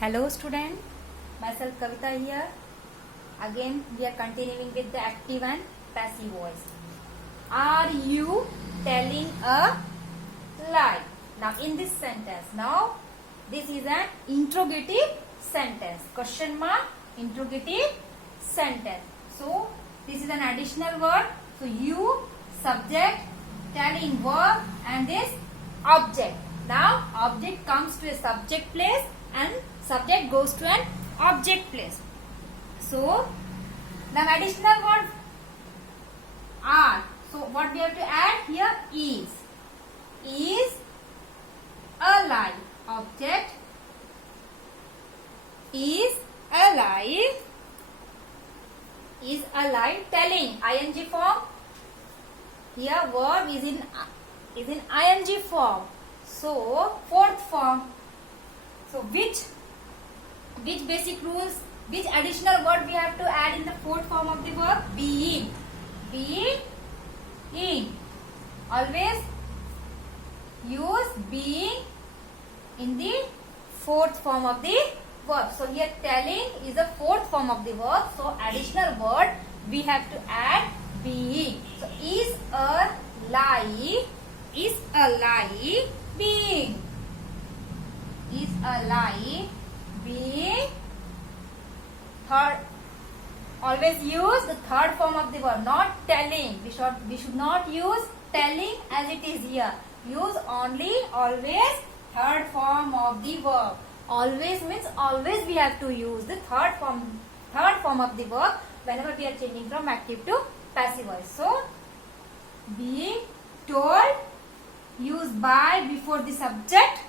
Hello student, myself Kavita here. Again we are continuing with the active and passive voice. Are you telling a lie? Now in this sentence, now this is an interrogative sentence. Question mark interrogative sentence. So this is an additional word. So you, subject, telling verb and this object. Now object comes to a subject place and subject goes to an object place. So now additional word are. So what we have to add here is a lie. Object is a lie. Is a lie. Telling ing form. Here verb is in ing form. So fourth form. So which basic rules, which additional word we have to add in the fourth form of the verb? Being. Being. Always use being in the fourth form of the verb. So here telling is the fourth form of the verb. So additional word we have to add being. So is a lie. Is a lie being. Is a lie being. Third, always use the third form of the verb, not telling. We should not use telling as it is here. Use only always third form of the verb. Always means always we have to use the third form of the verb whenever we are changing from active to passive voice. So being told, use by before the subject.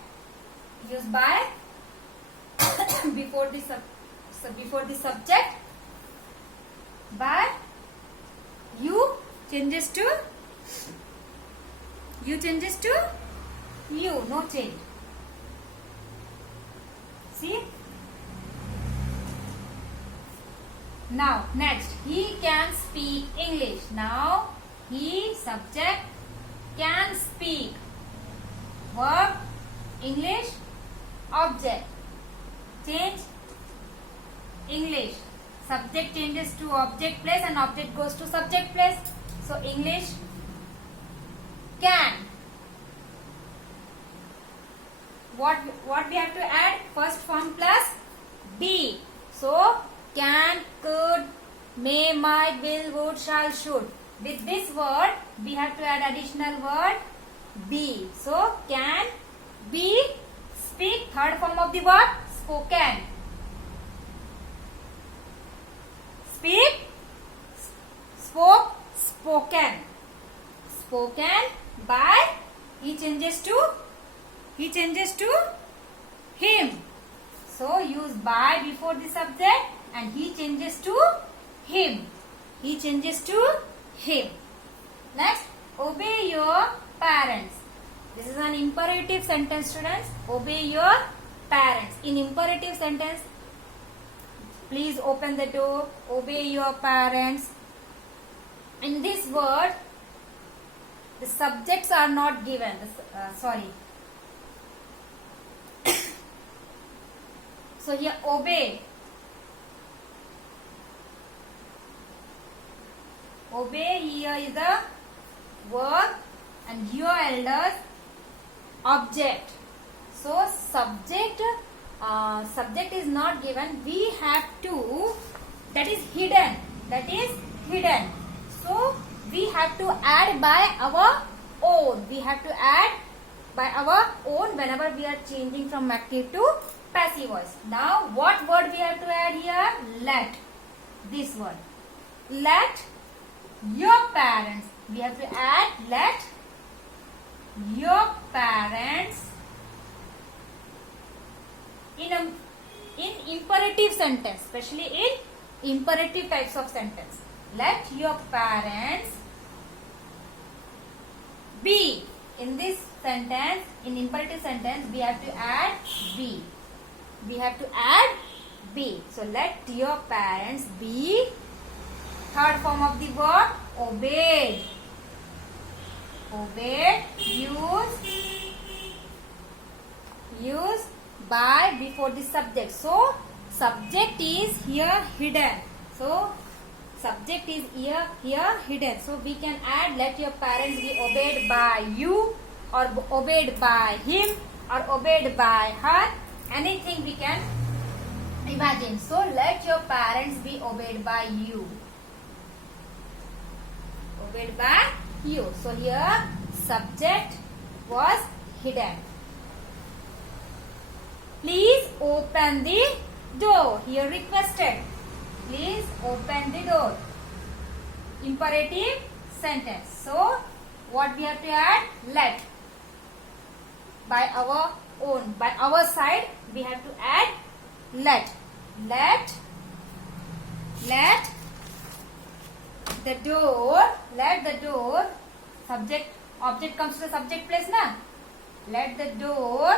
Use by before the subject. But you changes to you, no change. See? Now next, he can speak English. Now he, subject, can speak. Verb English, object. Change English. Subject changes to object place and object goes to subject place. So English can. What we have to add? First form plus be. So can, could, may, might, will, would, shall, should. With this word we have to add additional word be. So can, be, speak. Third form of the verb spoken. Speak, spoke, spoken. Spoken by, he changes to him. So use by before the subject and he changes to him. He changes to him. Next, obey your parents. This is an imperative sentence, students. Obey your parents. In imperative sentence, please open the door. Obey your parents. In this word, the subjects are not given. So here obey. Obey here is the verb and your elders object. So subject is not given. We have to, that is hidden. So we have to add by our own. Whenever we are changing from active to passive voice. Now what word we have to add here? Let. This word. Let your parents. We have to add let your parents in imperative sentence, especially in imperative types of sentence. Let your parents be. In this sentence, in imperative sentence, we have to add be. So let your parents be. Third form of the verb obeyed. Use by before the subject. So subject is here hidden. So subject is here hidden. So we can add let your parents be obeyed by you, or obeyed by him, or obeyed by her. Anything we can imagine. So let your parents be obeyed by you. Obeyed by you. So here subject was hidden. Please open the door. Here requested. Please open the door. Imperative sentence. So what we have to add? Let. By our own, by our side we have to add let. Let the door, subject, object comes to the subject place na. Let the door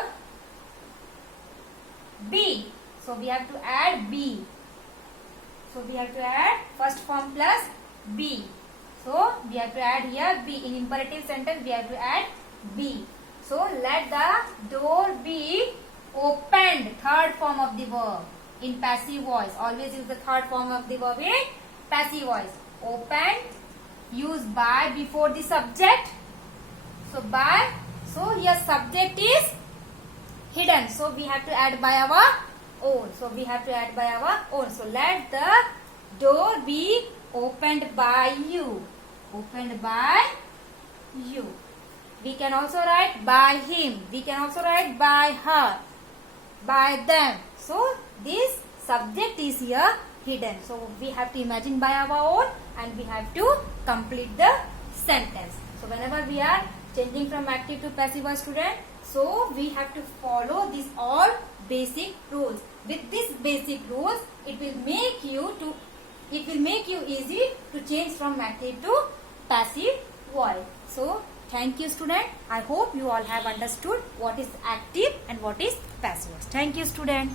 be. So we have to add be. So we have to add first form plus be. So we have to add here be. In imperative sentence we have to add be. So let the door be opened. Third form of the verb in passive voice. Always use the third form of the verb in passive voice. Opened. Use by before the subject. So by. So here subject is hidden. So we have to add by our own. So we have to add by our own. So let the door be opened by you. Opened by you. We can also write by him. We can also write by her. By them. So this subject is here hidden. So we have to imagine by our own and we have to complete the sentence. So whenever we are changing from active to passive voice, student, so we have to follow these all basic rules. With these basic rules, it will make you easy to change from active to passive voice. So thank you, student. I hope you all have understood what is active and what is passive voice. Thank you, student.